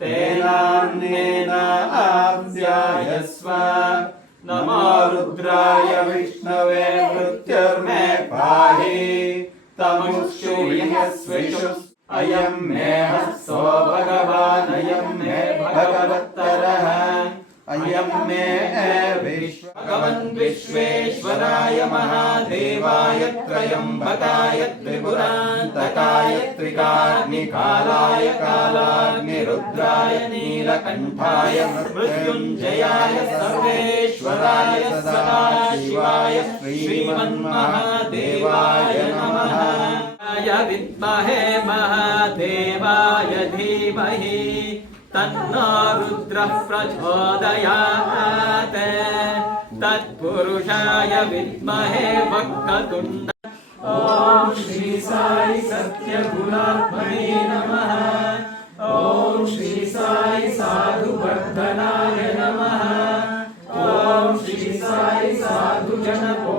तेनान्नेन आप्यायस्व नमो रुद्राय विष्णवे मृत्युर्मे पाहि तमुष्युयस्विषु अयं मे हस्तो भगवान् अयं मे भगवत्तरः अयं मे भगवन् विश्वेश्वराय महादेवाय त्रयम्बकाय त्रिपुरान्तकाय त्रिकाग्निकालाय कालाग्निरुद्राय नीलकण्ठाय मृत्युञ्जयाय सर्वेश्वराय सदाशिवाय श्रीमन्महादेवाय नमः। विद्महे महादेवाय धीमहि तन्नो रुद्रः प्रचोदयात् तत्पुरुषाय विद्महे वक्रतुण्ड। ॐ श्री साई सत्यगुणात्मने नमः। ॐ श्री साई साधुवर्धनाय नमः। ॐ श्री साई साधुजनपो